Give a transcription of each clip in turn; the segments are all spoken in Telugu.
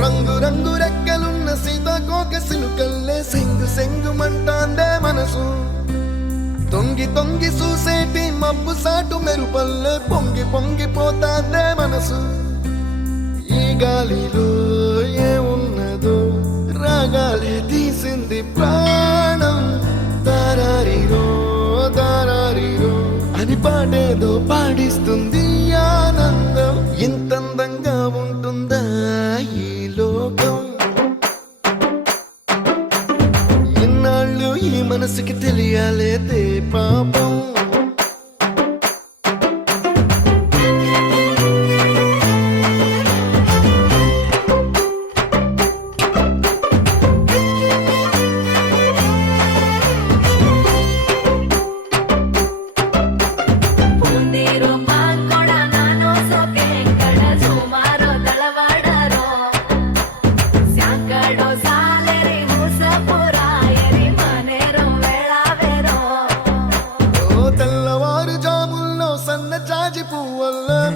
రంగు రంగు రెక్కలున్న సీతాకోక సిలుకల్లే సెంగు సెంగుమంటాందే మనసు. తొంగి తొంగి చూసేటి మబ్బు సాటు మెరుపల్లే పొంగి పొంగిపోతాందే మనసు. ఈ గాలిలో ఏమున్నదో రాగాలే తీసింది ప్రాణం. దారారిరో దారారిరో అని పాడేదో పాడిస్తుంది ఆనందం. ఇంతందంగా ఉంటుందా ఈ లోకం? ఇన్నాళ్ళు ఈ మనసుకి తెలియాలేదే పాపం.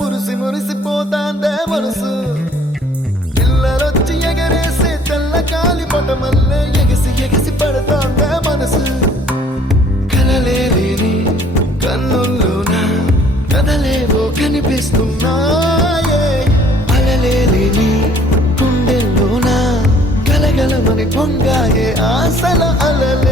మురిసి మురిసిపోతాందే మనసు. పిల్లలొచ్చి ఎగరేసే తెల్ల కాలి పటమల్లే ఎగిసి ఎగిసి పడతాందే మనసు. కలలేని కన్నుల్లోన కదలేవో కనిపిస్తున్నాయే. అలలేని గుండెల్లోన కలగలమని పొంగాయే ఆశల అలలే.